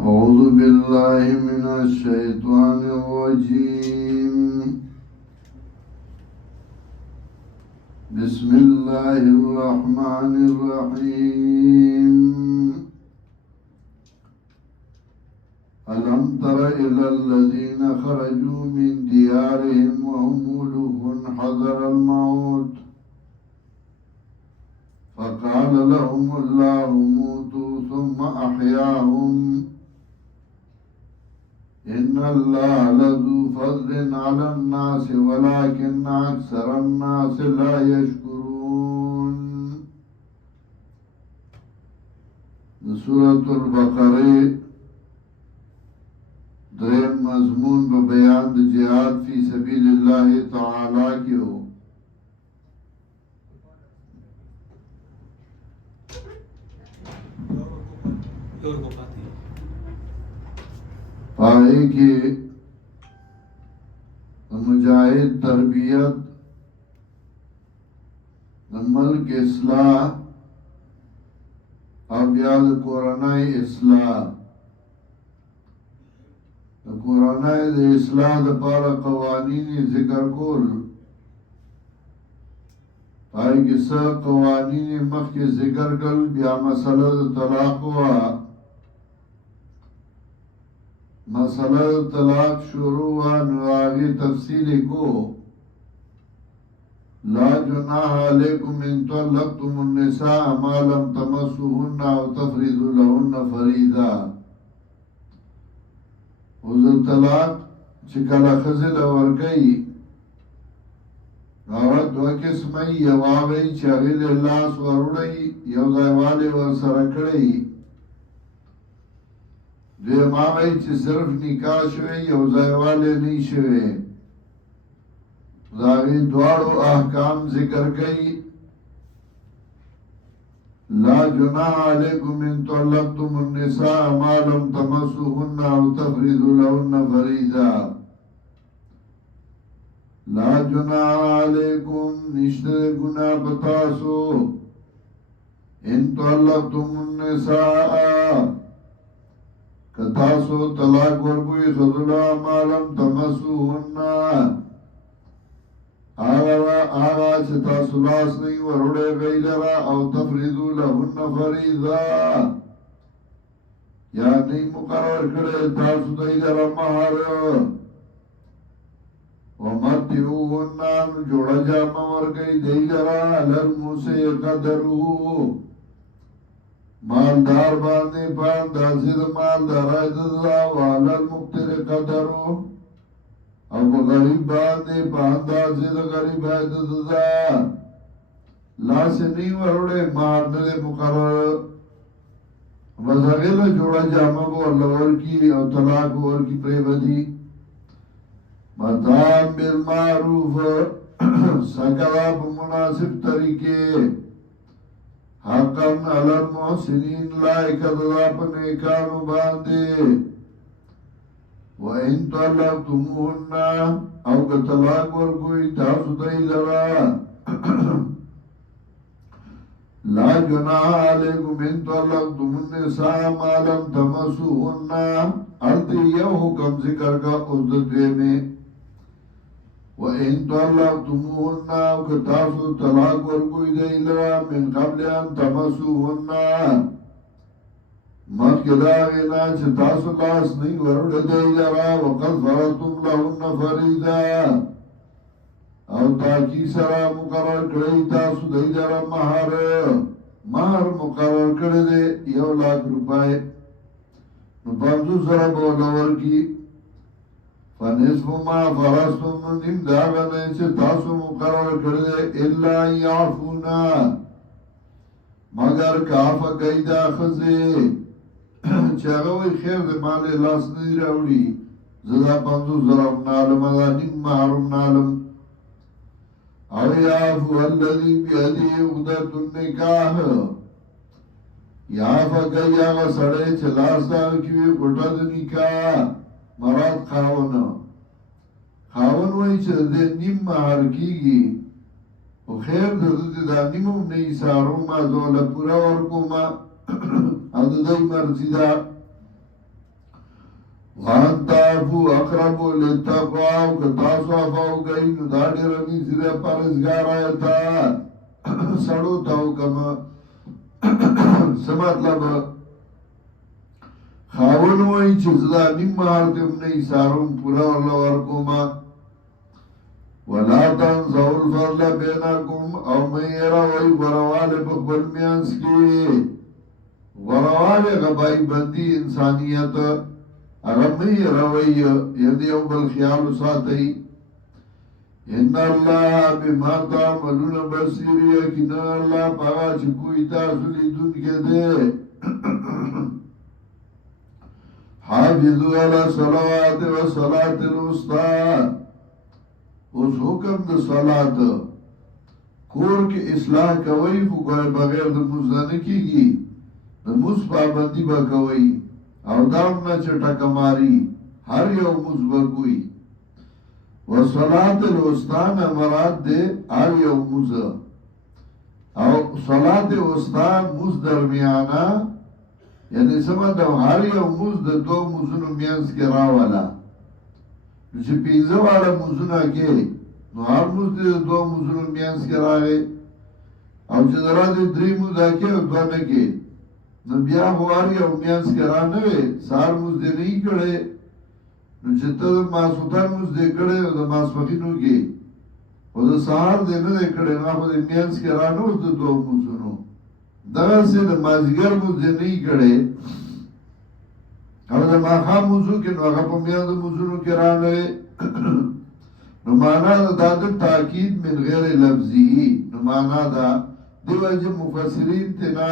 أعوذ بالله من الشيطان الرجيم. بسم الله الرحمن الرحيم. ألم تر إلى الذين خرجوا من ديارهم وهم ألوف حذر الموت فقال لهم الله موتوا ثم أحياهم إن الله لذو فضل على الناس ولكن أكثر الناس لا يشكرون. سورة البقرة دریم مضمون ببیان د جهاد فی سبیل اللہ تعالی کی ہو. پائے کی مجاہد تربیت ملک اصلاح او بیا د کورنۍ اصلاح د کورنۍ د اصلاح دپاره قوانین ذکر کول. پای کې څه قوانین مخکې ذکر کړل، بیا مسله د طلاق وه. مسله د طلاق شروع وه نو هغې تفصیل کو. لا جناح علیکم ان طلقتم النساء ما لم تمسوهن او تفرضوا لهن فریضه. اوز طلاق چې کله ښځې له ورکوي هغه دوه قسمه وي. یو هغه وي چې هغې له لاس وروړی، یو ځایوالی ورسره کړی. دویم هغه وي چې صرف نکاح شوی، یو ځایوالی نه وي شوی. د هغې دواړو احکام ذکر کوي. لا جناح علیکم ان طلقتم النساء ما لم تمسوهن او تفرضوا لهن فریضه. لا جناح علیکم نشته گناه پتاسو ان طلقتم النساء کتاسو طلاق ورکوی خذلا ما لم تمسوهن آغا چه تاسو لاس نئی وروڑے غی لرا او تفریدو لہن فریضا یا نئی مقرر کرے تاسو دی لرا مہر ومتعوهن جوڑا جامع ورگئی دی لرا للموسی قدرو مالدار باندے پاندازی دا مالدار ایدزا والالمقتر قدرو او غریب باندې په اندازې د غریب عادت ده. لاس نی وروړې مار نه مقرر وزغله جوړه جامه ورلور کی او طلاق ور کی پرې ودی. متام بالمعروف سکلا په مناسب طریقې حقا علی المحسنین لایق د په نیکانو باندې. وَإِن طَلَّقْتُمُوهُنَّ او که طلاق ورکوی تاسو دی لرا لا جناح علیکم ان طلقتم النساء ما لم تمسوهن. التی یو حکم ذکر کا عزدوی میں. وَإِن طَلَّقْتُمُوهُنَّ او که تاسو طلاق ورکوی دی لرا من قبل ان تمسوهن مخکدا غینا چې تاسو لاس نئی ورړه دی لرا وقد فرضتم لهن فریضه او تاکی سره مقرر کړی تاسو دی لرا مہر. مہر مقرر کړی دی 1,00,000 روپۍ نو 500 سره به ورکړي. فنصف ما فرضتم نیم دا غنه چې تاسو مقرر کړی دی الا یعفونا مگر کافه کوي دا ښځې چې هغه وایي خیر دی ما له لاس نه دي راوړي زه دا 500 زره هم نه هلم دا نیم مهر هم نه هلم. او یعفو الذي بیده عقدة النکاح یعفه کوي هغه سړی چې لاس د هغه کې وي غوټه د نکاح مراد خاون وایي چې د دې نیم مهر کېږي خو خیر د ده دا نیم هم نه ایسارومه زه وله پوره ورکومه او د دوی مرضي ده. وان تعفو اقربو للتقوى او کتاسو افاو گئی نو دا دیر نیزی دا پرزگار آیتا سڑو تاو کما سمطلب خاون وئی چزدا نیم مہارتم نئی سارم پورا اللہ ورکوما ولا تنسوا الفضل بینکم او میرا وئی ورواله بخبل میانس کی ورواله غبائی بندی انسانیت اگر میرا وئی یدی او بالخیال ساتی ان اللہ بما تعملون بصیر یقین اللہ پاگا چکوئی تاسو لیدون کے دے حافظو علی صلوات و صلاة الوسطی اس حکم دا صلاة کور کی اصلاح کوئی خو کوئی بغیر دا مزدن کی گی دا مز پابندی با کوئی او دام نا چٹا کماری ہر یو مز با کوئی و صلاة الوسطی مراد دے ہر یو مز او صلاة الوسطی مز درمیانا یعنی سمت او هر یو موز د دو موزونو مینس کې راوالا نو چې پینځه واړه موزونه کې نو هر موز د دو موزونو مینس کې راغی او چې درازه درې موزه کې او دوه نه کې نو بیا هر یو مینس کې را نه وي سار موز دې نه کړي نو چې ته ماسوتان موز دې کړي او د ماسپخینو کې او د سهار دې نه کړي نو هغه د مینس کې را نه د دو موزونو دغه سه د مازیګر موزه نه کړي او د ماخام موضوع کې نو هغه په میاں د موضوعو کې راغلی نو معنا دا د تاکید من غیر لفظی نو معنا دا دیو چې مفسرین تنا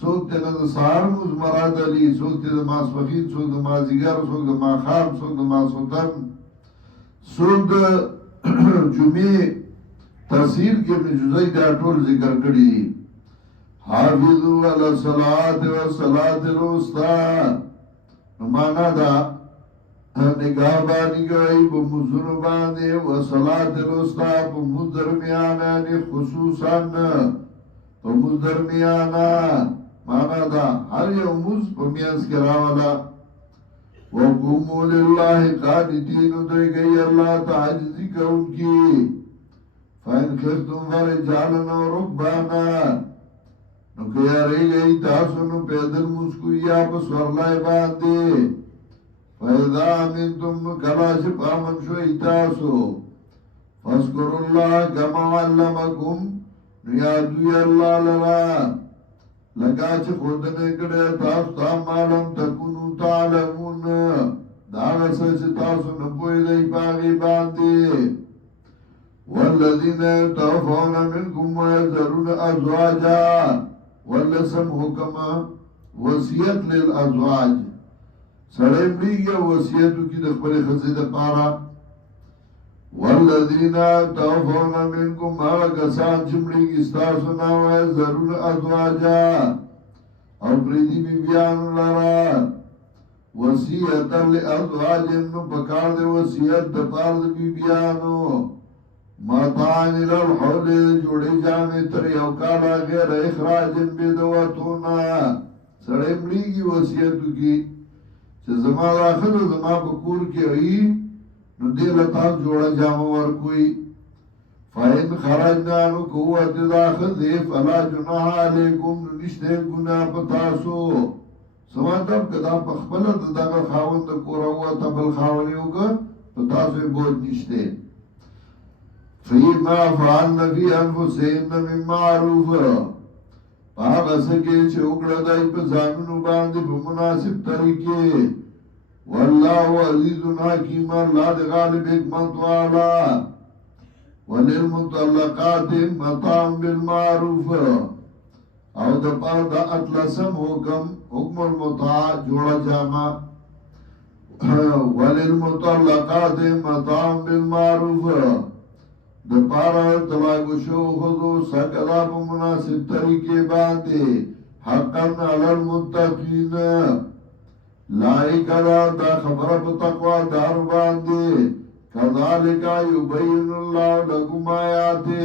څوک تنا د سهار موز مراد علی څوک د ماسپخین څوک د مازیګر څوک د ماخام څوک د ماسوتن څوک د جمعې تفسیر کې جزئی دا ټول ذکر کړی دي حافظو علی الصلاة والصلاة الوسطی نو مانا دا نگاہ بانی گئی با مزنو باندے و صلاة الوسطی با مدرمیانا نی خصوصا با مدرمیانا مانا دا ہر یو مز پا میانس کراولا وقومو للہ قانتینو دے گئی اللہ تعجزی کا ان کی فین خفتم فرجالنا و رکبانا نو کیا رہی گئی تاسو نو پیدل مسکوئی آپ سورلائی باندے فیضا آمینتم کلاش پامن شوئی تاسو فاسکر اللہ کما علمکم نو یادوی اللہ لرا لگا چه خودنے کڑے تاسو تا معلوم تکونو تعلمون داغا سچ تاسو نپوئی دی پاگی باندے والذین توفون منکم ویذرون ازواجا واللسم حکم وصیت للازواج سڑے ملیگیا وصیتو کی دخبر خزید پارا والذین توفون منکم آغا کسان چملیگی استاسونا ویذرون ازواجا او پریدی بی بیانو لرا وصیتا لازواجم نو پکار دے وصیت دپار دے بی بیانو ماتان الالحول جوڑی جامع تر یوکالا غیر اخراج بیدواتونا سڑے ملیگی وصیتو کی چه زمان داخل و زمان بکور کی رئی نو دیل تاک جوڑا جامع ورکوئی فائن خرجنانو قوت داخل دے فلا جناح علیکم نو نشتے گناہ پتاسو سمان تب کدا پخبلت داخل خاون دا کورا ہوا تبل خاونیو کا پتاسو بوجھ نشتے فیما فعلن فی انفسین من معروف پاگا سکے چھے اکڑا دائی پا زامنو باندے پا مناسب طریقے واللہ عزیز حکیم اللہ دے غالب حکمت والا وللمطلقات مطعم بالمعروف او دا پار دا اطلسم حکم المطاع جوڑا جامع وللمطلقات مطعم بالمعروف د پارا طلاق شو خذو سکدا په مناسب طریقې باندې حقا علی المتقین لایق دا خبره په تقوا دار باندې کذالک یبین الله لكم آیاته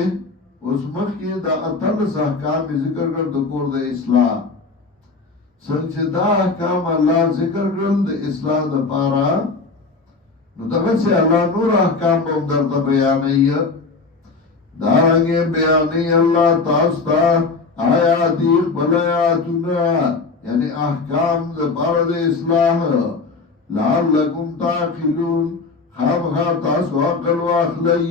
اوس مخکې دا اتل احکام ذکر کړ د کور د اصلاح څنګه دا احکام الله ذکر کړل د اصلاح لپاره نو دغه چې الله نور احکام هم درته بیانوي دارنګه بیانوي الله تاسو ته آیاتي خپل آیاتونه یعنی احکام لپاره د اصلاح لعلکم تعقلون خامخا تاسو عقل واخلئ